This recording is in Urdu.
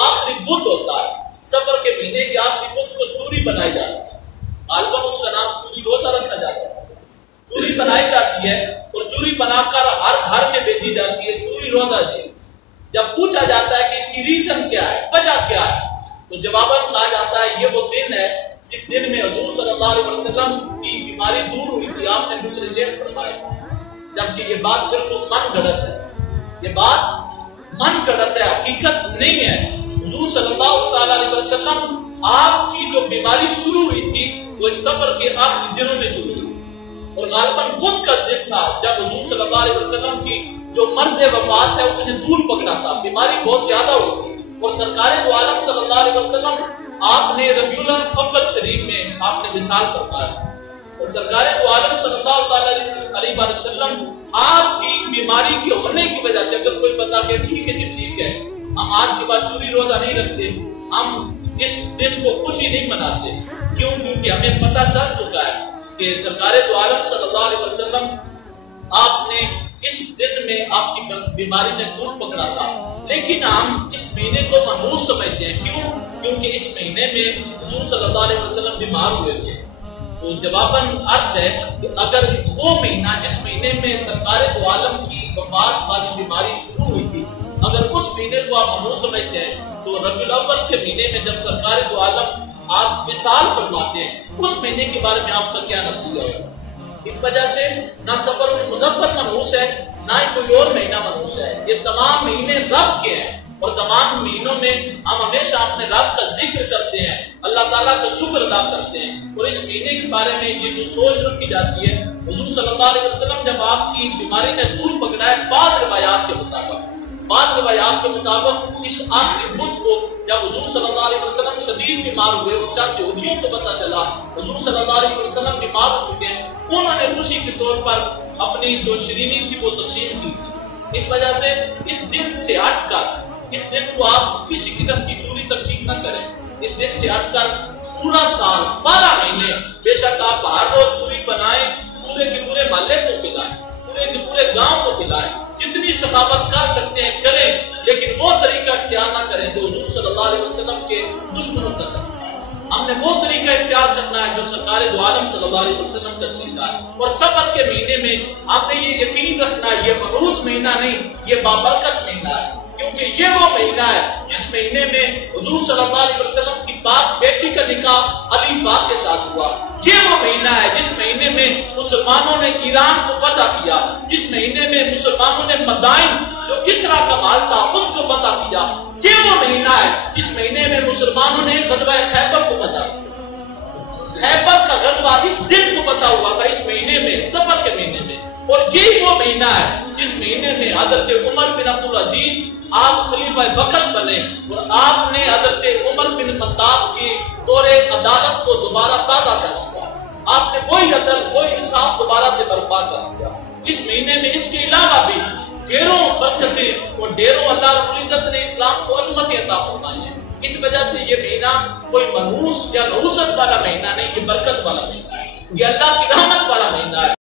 آخری بدھ ہوتا ہے، سفر کے مہینے کے آخری بدھ کو چوری بنائی جاتی ہے، غالباً اس کا نام چوری روزہ رکھا جاتا ہے، چوری بنائی جاتی ہے اور چوری بنا کر ہر گھر میں بیچی جاتی ہے، چوری روزہ جی۔ جب پوچھا جاتا ہے کہ اس کی ریزن کیا ہے، وجہ کیا ہے، تو جواباً کہا جاتا ہے یہ وہ دن ہے جس دن میں حضور صلی اللہ علیہ وسلم کی بیماری دور ہوئی تھی، آپ نے دوسرے شیخ فرمایا، جبکہ یہ بات بالکل من گھڑت ہے، یہ بات من گھڑت ہے، حقیقت نہیں ہے۔ حضور صلی اللہ علیہ وسلم آپ کی جو بیماری شروع ہوئی تھی وہ اس سفر کے آخری دنوں میں شروع ہوئی تھی، اور غالباً بدھ کا دن تھا جب حضور صلی اللہ علیہ وسلم کی جو مرض وفات ہے اس نے طول پکڑا تھا، بیماری بہت زیادہ ہوئی تھی، اور سرکار دو عالم صلی اللہ علیہ وسلم آپ نے ربیع الاول شریف میں آپ نے وصال فرمایا، اور سرکار دو عالم صلی اللہ علیہ وسلم آپ کی بیماری کے ہونے کی وجہ سے اگر کوئی بندہ کہ ٹھیک ہے جی ٹھیک ہے، ہم آج کے بعد چوری روزہ نہیں رکھتے، ہم اس دن کو خوشی نہیں مناتے، کیوں؟ کیونکہ ہمیں پتہ چل چکا ہے کہ سرکار دو عالم صلی اللہ علیہ وسلم آپ نے اس دن میں آپ کی بیماری نے طول پکڑا تھا، لیکن ہم اس مہینے کو منحوس سمجھتے ہیں، کیوں؟ کیونکہ اس مہینے میں حضور صلی اللہ علیہ وسلم بیمار ہوئے تھے۔ تو جواباً عرض ہے کہ اگر وہ مہینہ جس مہینے میں سرکار دو عالم کی وفات والی بیماری شروع ہوئی تھی، اگر اس مہینے کو آپ منحوس سمجھتے ہیں تو ربیع الاول کے مہینے میں جب سرکار دو عالم آپ وصال فرماتے ہیں اس مہینے کے بارے میں آپ کا کیا نتیجہ ہوگا؟ اس وجہ سے نہ سفر المدبر منحوس ہے نہ ہی کوئی اور مہینہ منحوس ہے، یہ تمام مہینے رب کے ہیں، اور تمام مہینوں میں ہم ہمیشہ اپنے رب کا ذکر کرتے ہیں، اللہ تعالیٰ کا شکر ادا کرتے ہیں، اور اس مہینے کے بارے میں یہ جو سوچ رکھی جاتی ہے، حضور صلی اللہ علیہ وسلم جب آپ کی بیماری نے طول پکڑا ہے بعض روایات کے مطابق اس آخری بدھ کو جب حضور صلی اللہ علیہ وسلم شدید بیمار ہوئے اور چند یہودیوں کو پتہ چلا حضور صلی اللہ علیہ وسلم بیمار ہو چکے ہیں، انہوں نے خوشی کے طور پر اپنی جو شرینی تھی وہ تقسیم کی، اس وجہ سے اس دن سے ہٹ کر اس دن کو آپ کسی قسم کی چوری تقسیم نہ کریں، اس دن سے ہٹ کر پورا سال 12 مہینے بے شک آپ ہر روز چوری بنائیں، پورے کے پورے محلے کو پلائیں، پورے کے پورے گاؤں کو پلائیں، جتنی سخاوت کر سکتے ہیں کریں، لیکن وہ طریقہ اختیار نہ کریں جو حضور صلی اللہ علیہ وسلم کے دشمنوں کا طریقہ ہے۔ ہم نے وہ طریقہ اختیار کرنا ہے جو سرکار دو عالم صلی اللہ علیہ وسلم کا طریقہ ہے، اور سفر کے مہینے میں ہم نے یہ یقین رکھنا ہے یہ منحوس مہینہ نہیں، یہ بابرکت مہینہ ہے، کیونکہ یہ وہ مہینہ ہے جس مہینے میں حضور صلی اللہ علیہ وسلم کی پاک بیٹی کا نکاح علی پاک کے ساتھ ہوا، یہ وہ مہینہ ہے جس مہینے میں مسلمانوں نے ایران کو فتح کیا، جس مہینے میں مسلمانوں نے مدائن جو کسرا کا مال تھا اس کو فتح کیا، یہ وہ مہینہ ہے جس مہینے میں مسلمانوں نے غزوہ خیبر کو فتح کیا، خیبر کا غزوہ اس دن کو فتح ہوا تھا، اس مہینے میں سفر کے مہینے میں، اور یہ وہ مہینہ ہے جس مہینے میں حضرت عمر بن عبدالعزیز آپ خلیفہ وقت بنے، اور آپ نے حضرت عمر بن خطاب کی دور عدالت کو دوبارہ تازہ کر دیا، آپ نے وہی عدل وہی انصاف دوبارہ سے برپا کر دیا۔ اس مہینے میں اس کے علاوہ بھی ڈھیروں برکتیں اور ڈھیروں اللہ رب العزت نے اسلام کو عظمت عطا فرمائی ہے، اس وجہ سے یہ مہینہ کوئی منحوس یا نحوست والا مہینہ نہیں، یہ برکت والا مہینہ ہے، یہ اللہ کی رحمت والا مہینہ ہے۔